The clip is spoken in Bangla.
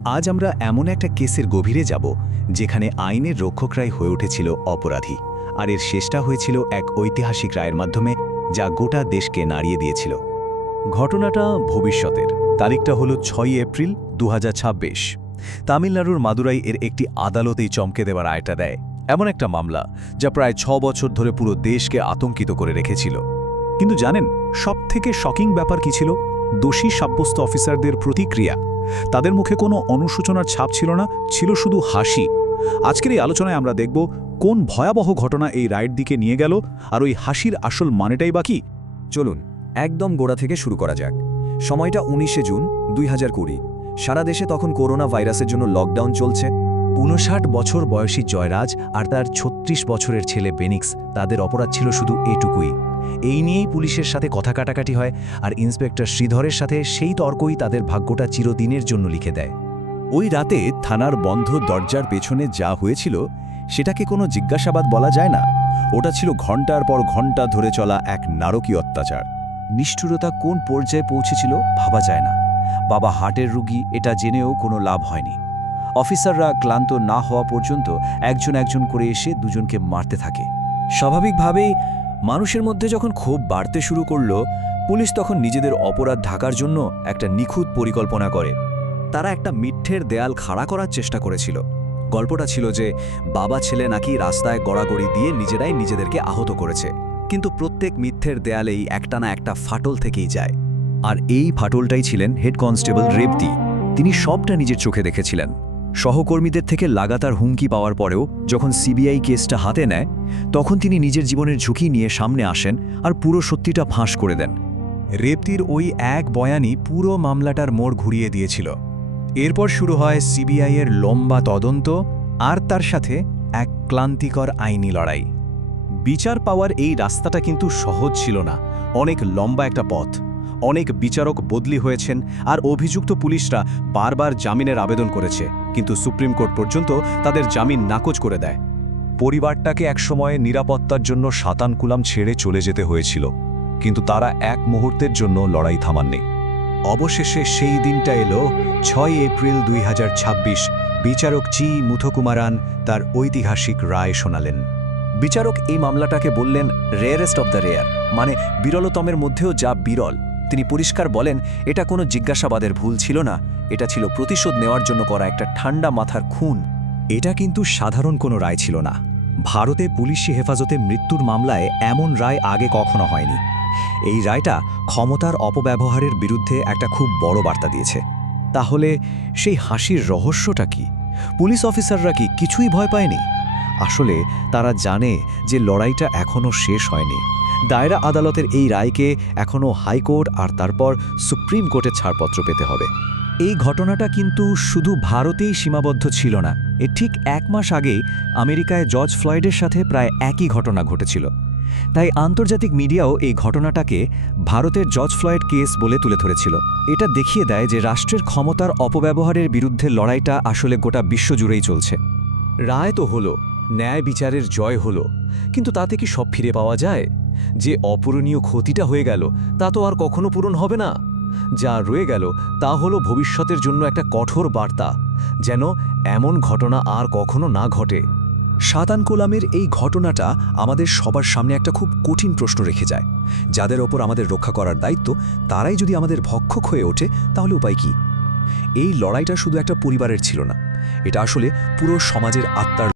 আজ আমরা এমন একটা কেসের গভীরে যাব যেখানে আইনের রক্ষকরাই হয়ে উঠেছিল অপরাধী, আর এর শেষটা হয়েছিল এক ঐতিহাসিক রায়ের মাধ্যমে যা গোটা দেশকে নাড়িয়ে দিয়েছিল। ঘটনাটা ভবিষ্যতের, তারিখটা হলো 6 এপ্রিল 2026। তামিলনাড়ুর মাদুরাই এর একটি আদালতেই চমকে দেওয়ার রায়টা দেয়, এমন একটা মামলা যা প্রায় 6 বছর ধরে পুরো দেশকে আতঙ্কিত করে রেখেছিল। কিন্তু জানেন সবথেকে শকিং ব্যাপার কি ছিল? দোষী সাব্যস্ত অফিসারদের প্রতিক্রিয়া। তাদের মুখে কোনো অনুশোচনার ছাপ ছিল না, ছিল শুধু হাসি। আজকের এই আলোচনায় আমরা দেখব কোন ভয়াবহ ঘটনা এই রায়ের দিকে নিয়ে গেল, আর ওই হাসির আসল মানেটাই বাকি। চলুন একদম গোড়া থেকে শুরু করা যাক। সময়টা 19 জুন 2020। সারা দেশে তখন করোনা ভাইরাসের জন্য লকডাউন চলছে। 59 বছর বয়সী জয়রাজ আর তার 36 বছরের ছেলে বেনিক্স, তাদের অপরাধ ছিল শুধু এটুকুই। এই নিয়েই পুলিশের সাথে কথা কাটাকাটি হয়, আর ইন্সপেক্টর শ্রীধরের সাথে সেই তর্কই তাদের ভাগ্যটা চিরদিনের জন্য লিখে দেয়। ওই রাতে থানার বন্ধ দরজার পেছনে যা হয়েছিল সেটাকে কোনো জিজ্ঞাসাবাদ বলা যায় না। ওটা ছিল ঘণ্টার পর ঘণ্টা ধরে চলা এক নারকীয় অত্যাচার। নিষ্ঠুরতা কোন পর্যায়ে পৌঁছেছিল ভাবা যায় না। বাবা হার্টের রুগী, এটা জেনেও কোনো লাভ হয়নি। অফিসাররা ক্লান্ত না হওয়া পর্যন্ত একজন একজন করে এসে দুজনকে মারতে থাকে। স্বাভাবিকভাবেই মানুষের মধ্যে যখন ক্ষোভ বাড়তে শুরু করল, পুলিশ তখন নিজেদের অপরাধ ঢাকার জন্য একটা নিখুঁত পরিকল্পনা করে। তারা একটা মিথ্যের দেয়াল খাড়া করার চেষ্টা করেছিল। গল্পটা ছিল যে বাবা ছেলে নাকি রাস্তায় গড়াগড়ি দিয়ে নিজেরাই নিজেদেরকে আহত করেছে, কিন্তু প্রত্যেক মিথ্যের দেয়ালেই একটা না একটা ফাটল থেকেই যায়। আর এই ফাটলটাই ছিলেন হেড কনস্টেবল রেবতী। তিনি সবটা নিজের চোখে দেখেছিলেন। সহকর্মীদের থেকে লাগাতার হুমকি পাওয়ার পরেও যখন সিবিআই কেসটা হাতে নেয়, তখন তিনি নিজের জীবনের ঝুঁকি নিয়ে সামনে আসেন আর পুরো সত্যিটা ফাঁস করে দেন। রেবতীর ওই এক বয়ানই পুরো মামলাটার মোড় ঘুরিয়ে দিয়েছিল। এরপর শুরু হয় সিবিআইয়ের লম্বা তদন্ত, আর তার সাথে এক ক্লান্তিকর আইনি লড়াই। বিচার পাওয়ার এই রাস্তাটা কিন্তু সহজ ছিল না। অনেক লম্বা একটা পথ, অনেক বিচারক বদলি হয়েছেন, আর অভিযুক্ত পুলিশরা বারবার জামিনের আবেদন করেছে, কিন্তু সুপ্রিম কোর্ট পর্যন্ত তাদের জামিন নাকচ করে দেয়। পরিবারটাকে একসময় নিরাপত্তার জন্য সাতানকুলাম ছেড়ে চলে যেতে হয়েছিল, কিন্তু তারা এক মুহূর্তের জন্য লড়াই থামাননি। অবশেষে সেই দিনটা এলো 6 এপ্রিল 2026। বিচারক জি মুথুকুমারান তার ঐতিহাসিক রায় শোনালেন। বিচারক এই মামলাটাকে বললেন রেয়ারেস্ট অব দ্য রেয়ার, মানে বিরলতমের মধ্যেও যা বিরল। তিনি পরিষ্কার বলেন, এটা কোনো জিজ্ঞাসাবাদের ভুল ছিল না, এটা ছিল প্রতিশোধ নেওয়ার জন্য করা একটা ঠান্ডা মাথার খুন। এটা কিন্তু সাধারণ কোনো রায় ছিল না। ভারতে পুলিশি হেফাজতে মৃত্যুর মামলায় এমন রায় আগে কখনো হয়নি। এই রায়টা ক্ষমতার অপব্যবহারের বিরুদ্ধে একটা খুব বড় বার্তা দিয়েছে। তাহলে সেই হাসির রহস্যটা কি? পুলিশ অফিসাররা কি কিছুই ভয় পায়নি? আসলে তারা জানে যে লড়াইটা এখনও শেষ হয়নি। দায়রা আদালতের এই রায়কে এখনও হাইকোর্ট আর তারপর সুপ্রিম কোর্টের ছাড়পত্র পেতে হবে। এই ঘটনাটা কিন্তু শুধু ভারতেই সীমাবদ্ধ ছিল না। এর ঠিক 1 মাস আগেই আমেরিকায় জর্জ ফ্লয়েডের সাথে প্রায় একই ঘটনা ঘটেছিল। তাই আন্তর্জাতিক মিডিয়াও এই ঘটনাটাকে ভারতের জর্জ ফ্লয়েড কেস বলে তুলে ধরেছিল। এটা দেখিয়ে দেয় যে রাষ্ট্রের ক্ষমতার অপব্যবহারের বিরুদ্ধে লড়াইটা আসলে গোটা বিশ্বজুড়েই চলছে। রায় তো হলো, ন্যায় বিচারের জয় হলো, কিন্তু তাতে কি সব ফিরে পাওয়া যায়? যে অপূরণীয় ক্ষতিটা হয়ে গেল তা তো আর কখনো পূরণ হবে না। যা রয়ে গেল তা হলো ভবিষ্যতের জন্য একটা কঠোর বার্তা, যেন এমন ঘটনা আর কখনো না ঘটে। সাতানকুলামের এই ঘটনাটা আমাদের সবার সামনে একটা খুব কঠিন প্রশ্ন রেখে যায়। যাদের ওপর আমাদের রক্ষা করার দায়িত্ব, তারাই যদি আমাদের ভক্ষক হয়ে ওঠে, তাহলে উপায় কি? এই লড়াইটা শুধু একটা পরিবারের ছিল না, এটা আসলে পুরো সমাজের আত্মার